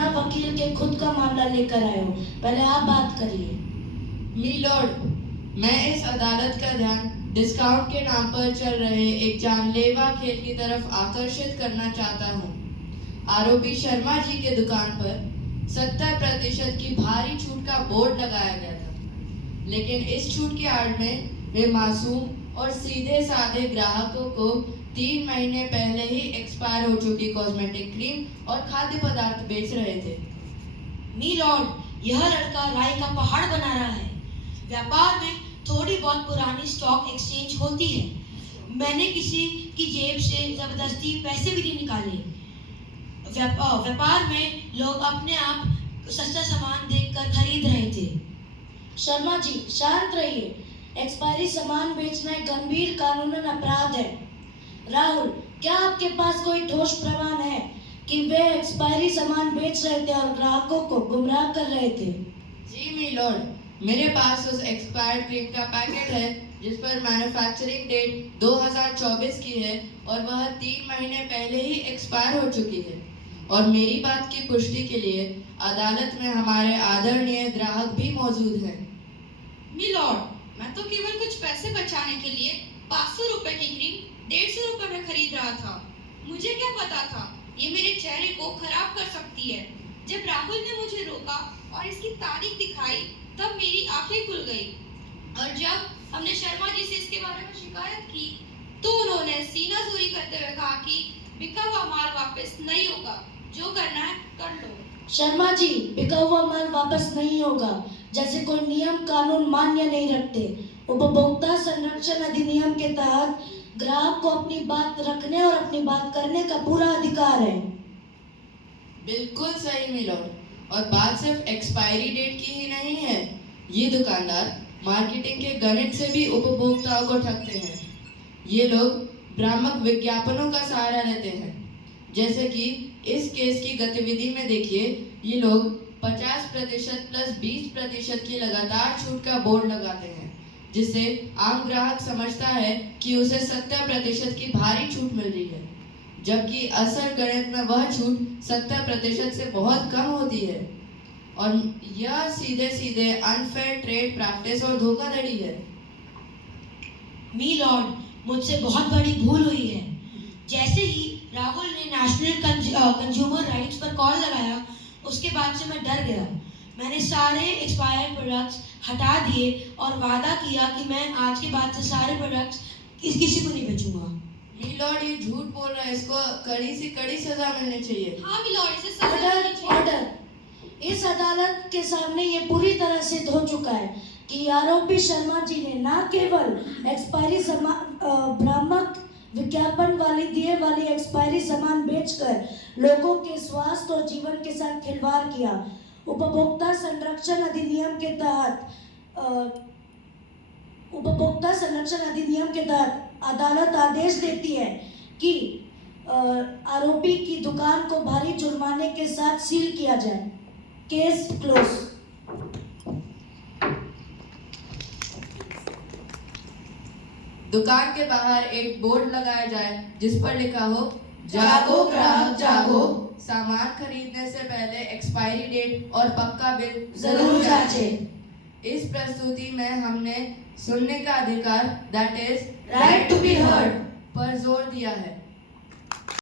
बिना वकील के खुद का मामला लेकर आए हो। पहले आप बात करिए। मी लॉर्ड, मैं इस अदालत का ध्यान डिस्काउंट के नाम पर चल रहे एक जानलेवा खेल की तरफ आकर्षित करना चाहता हूँ। आरोपी शर्मा जी के दुकान पर 70% की भारी छूट का बोर्ड लगाया गया था, लेकिन इस छूट की आड़ में वे मासूम और सीधे साधे ग्राहकों को 3 महीने पहले ही एक्सपायर हो चुकी कॉस्मेटिक क्रीम और खाद्य पदार्थ बेच रहे थे। मी लॉर्ड, यह लड़का राय का पहाड़ बना रहा है। व्यापार में थोड़ी बहुत पुरानी स्टॉक एक्सचेंज होती है। मैंने किसी की जेब से जबरदस्ती पैसे भी नहीं निकाले। व्यापार में लोग अपने आप सस्ता सामान देखकर खरीद रहे थे। शर्मा जी, शांत रहिए। एक्सपायरी सामान बेचना एक गंभीर कानूनन अपराध है। राहुल, क्या आपके पास कोई ठोस प्रमाण है कि वे एक्सपायरी सामान बेच रहे थे और ग्राहकों को गुमराह कर रहे थे? जी मी लॉर्ड, मेरे पास उस एक्सपायर्ड क्रीम का पैकेट है जिस पर मैन्युफैक्चरिंग डेट 2024 की है और वह 3 महीने पहले ही एक्सपायर हो चुकी है। और मेरी बात की पुष्टि के लिए अदालत में हमारे आदरणीय ग्राहक भी मौजूद हैं। मी लॉर्ड, मैं तो केवल कुछ पैसे बचाने के लिए 500 रुपए की क्रीम 150 रुपए में खरीद रहा था। मुझे क्या पता था ये मेरे चेहरे को खराब कर सकती है। जब राहुल ने मुझे रोका और इसकी तारीख दिखाई तब मेरी आंखें खुल गई। और जब हमने शर्मा जी से इसके बारे में शिकायत की तो उन्होंने सीना चोरी करते हुए कहा कि बिका हुआ माल वापस नहीं होगा, जो करना है कर लो। शर्मा जी, बिका हुआ माल वापस नहीं होगा जैसे कोई नियम कानून मान्य नहीं रखते। उपभोक्ता संरक्षण अधिनियम के तहत ग्राहक को अपनी बात रखने और अपनी बात करने का पूरा अधिकार है। बिल्कुल सही मी लॉर्ड, और बात सिर्फ एक्सपायरी डेट की ही नहीं है। ये दुकानदार मार्केटिंग के गणित से भी उपभोक्ताओं को ठगते हैं। ये लोग भ्रामक विज्ञापनों का सहारा लेते हैं। जैसे कि इस केस की गतिविधि में देखिए, ये लोग 50% प्लस 20% की लगातार छूट का बोर्ड लगाते हैं, जिससे आम ग्राहक समझता है कि उसे 70% की भारी छूट मिल रही है, जबकि असल गणित में वह छूट 70% से बहुत कम होती है। और यह सीधे सीधे अनफेयर ट्रेड प्रैक्टिस और धोखाधड़ी है। मी लॉर्ड, मुझसे बहुत बड़ी भूल हुई है। जैसे ही राहुल ने नेशनल कंज्यूमर राइट्स पर कॉल लगाया, उसके बाद से मैं डर गया। मैंने सारे एक्सपायर्ड प्रोडक्ट्स हटा दिए और वादा किया कि मैं आज के बाद से सारे प्रोडक्ट्स किसी को नहीं बेचूंगा। मी लॉर्ड, ये झूठ बोल रहा है, इसको कड़ी से कड़ी सजा मिलनी चाहिए। हाँ मी लॉर्ड, इसे सजा मिलनी चाहिए। ऑर्डर। इस अदालत के सामने ये पूरी तरह सिद्ध हो चुका है कि आरोपी शर्मा जी ने न केवल एक्सपायरी भ्रामक विज्ञापन वाली दिए वाली एक्सपायरी सामान बेचकर लोगों के स्वास्थ्य और जीवन के साथ खिलवाड़ किया। उपभोक्ता संरक्षण अधिनियम के तहत अदालत आदेश देती है कि आरोपी की दुकान को भारी जुर्माने के साथ सील किया जाए। Case close. दुकान के बाहर एक बोर्ड लगाया जाए जिस पर लिखा हो, जागो ग्राहक जागो, सामान खरीदने से पहले एक्सपायरी डेट और पक्का बिल जरूर जांचें। इस प्रस्तुति में हमने सुनने का अधिकार, that is right to be heard पर जोर दिया है।